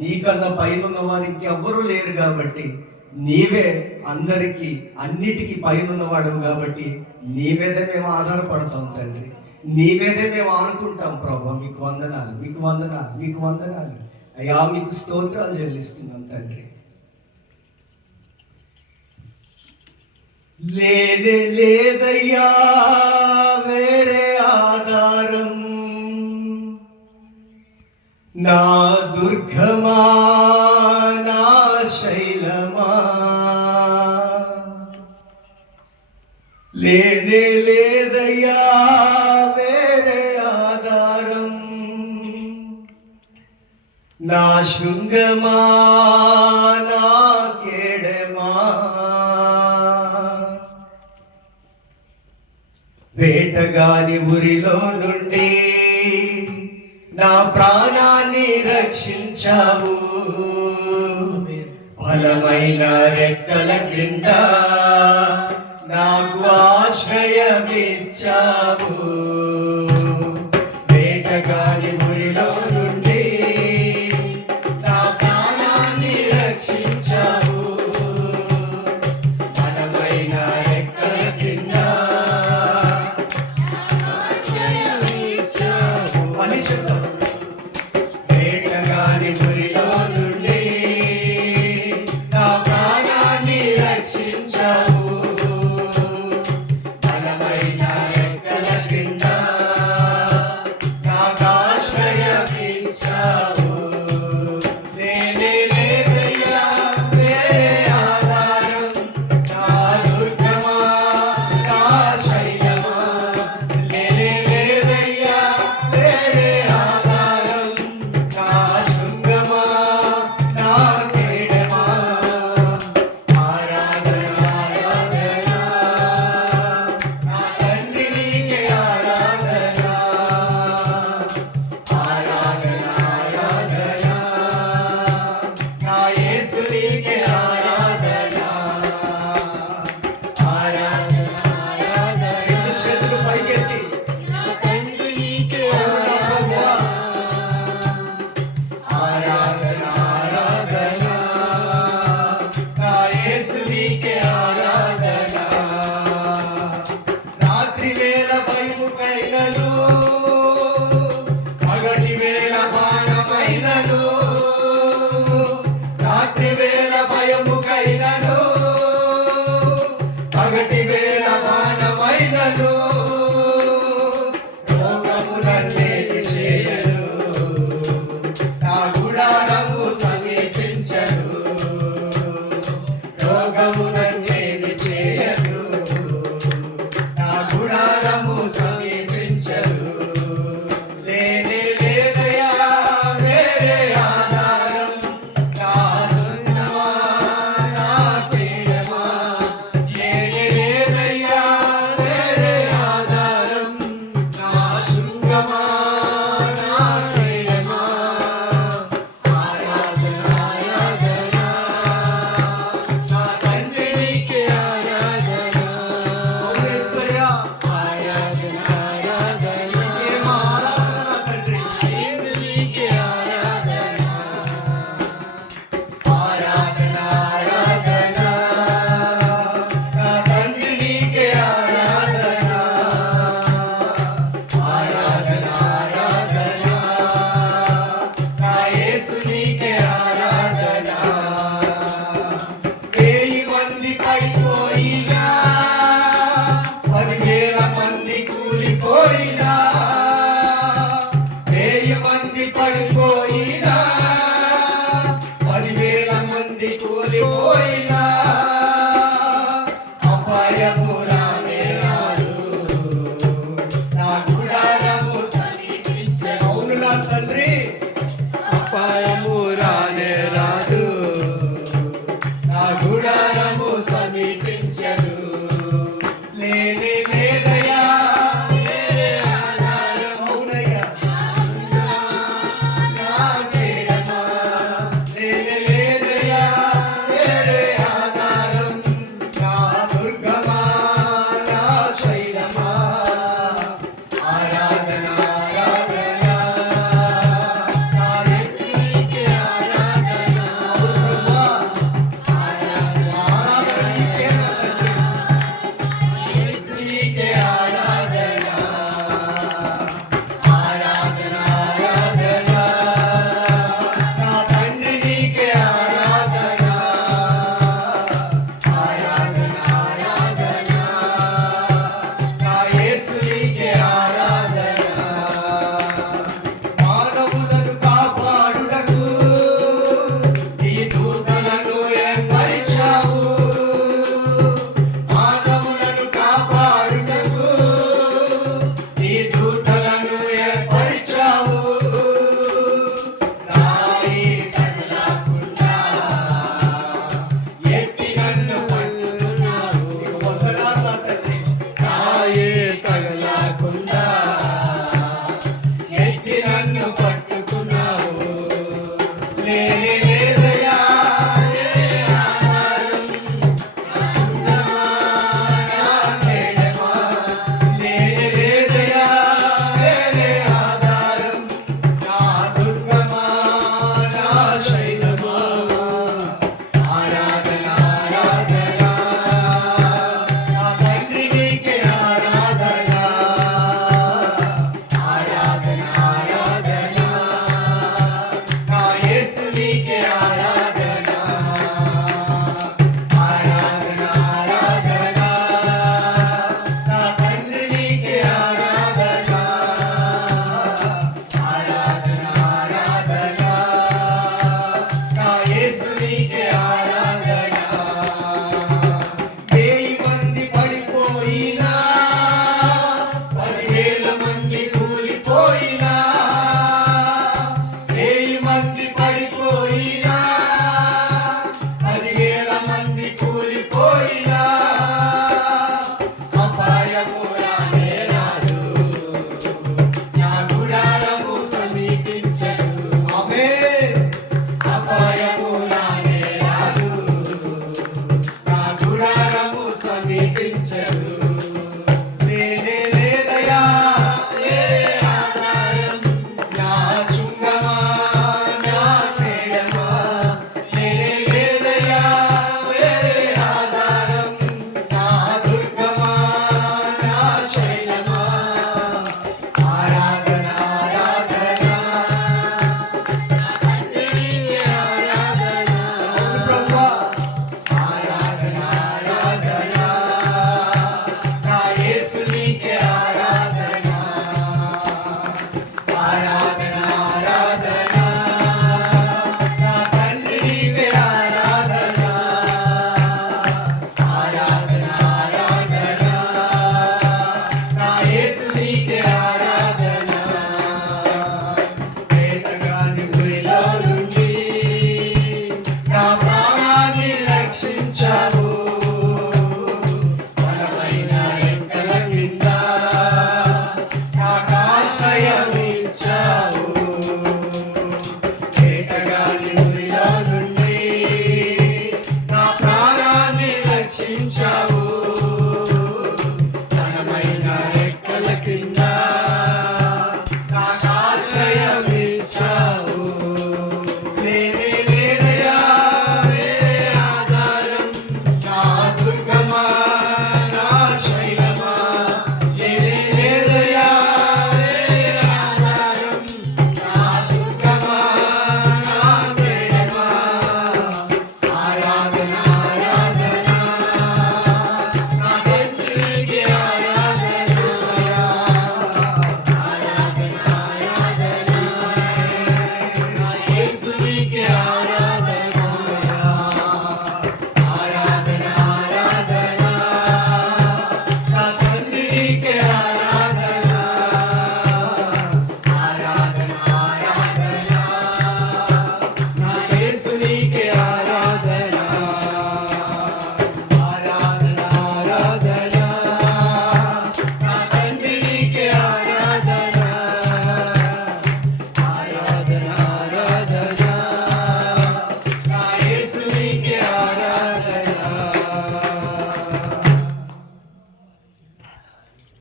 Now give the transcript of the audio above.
నీకన్నా పైన ఉన్న వారు ఇంకెవ్వరూ లేరు కాబట్టి నీవే అందరికీ అన్నిటికీ పైన ఉన్నవాడు కాబట్టి నీ మీదే మేము ఆధారపడతాం తండ్రి. నీ మీదే మేము ఆనుకుంటాం ప్రభా. మీకు వందనాలు, మీకు వందనాలు, మీకు వందనాలు అయ్యా. మీకు స్తోత్రాలు చెల్లిస్తున్నాం తండ్రి. లేదయ్యా వేరే ఆధారం, నా దుర్గమా నా శైలమా, లేదయ్యా వేరే ఆధారం, నా శృంగమా నా కేడమా. వేటగాని ఉరిలో నుండి నా ప్రాణాన్ని రక్షించావు, బలమైన రెక్కల క్రింద నాకు ఆశ్రయమిచ్చావు. వేటగాని ఉరిలో నుండి నా ప్రాణాన్ని రక్షించావు, బలమైన రెక్కల క్రింద వేటగాని ఉరిలో నుండి నా ప్రాణాన్ని రక్షించావు, బలమైన రెక్కల క్రింద నాకు ఆశ్రయమిచ్చావు. లేదయ్యా వేరే ఆధారం, నా దుర్గమా నా శైలమా, లేదయ్యా వేరే ఆధారం, నా శృంగమా నా కేడమా. ఆరాధన ఆరాధన నా తండ్రి నీకే ఆరాధన, ఆరాధన ఆరాధన నా యేసు నీకే ఆరాధన, ఆరాధన ఆరాధన. రెండు చేతులు పైకెత్తి ఆరాధన ఆరాధన నా యేసు నీకే ఆరాధన. రాత్రి వేళ భయముకైనను, పగటి వేళ బాణమైనను, రాత్రి వేళ భయముకైనను, పగటి వేళ బాణమైనను, రోగములన్నేది చేయదు, నా గుడారము సమీపించదు, రోగములన్నేది చేయదు, నా గుడారము సమీపించదు. లేదయ్యా వేరే ఆధారం, నా దుర్గమా నా శైలమా, లేదయ్యా వేరే ఆధారం, నా శృంగమా నా కేడమా. ఆరాధన ఆరాధన నా తండ్రి నీకే ఆరాధన, యేసయ్యా ఆరాధన ఆరాధన. ఏం ఆరాధన తండ్రి, యేసు నీకే ఆరాధన, ఆరాధన ఆరాధన నా తండ్రి నీకే ఆరాధన, ఆరాధన ఆరాధన నా యేసు నీకే ఆరాధన. 1000 మంది పడిపోయినా, 10,000 మంది కూలిపోయినా, 1000 మంది పడిపోయినా, 10,000 మంది కూలిపోయినా, అపాయము రానే రాదు, నా గుడారము సమీపించదు. అవును నా తండ్రి, అపాయము రానే రాదు, నా గుడారము సమీపించదు. లేదయ్యా వేరే ఆధారం, అవునయ్యా నా కేడమా. మేలు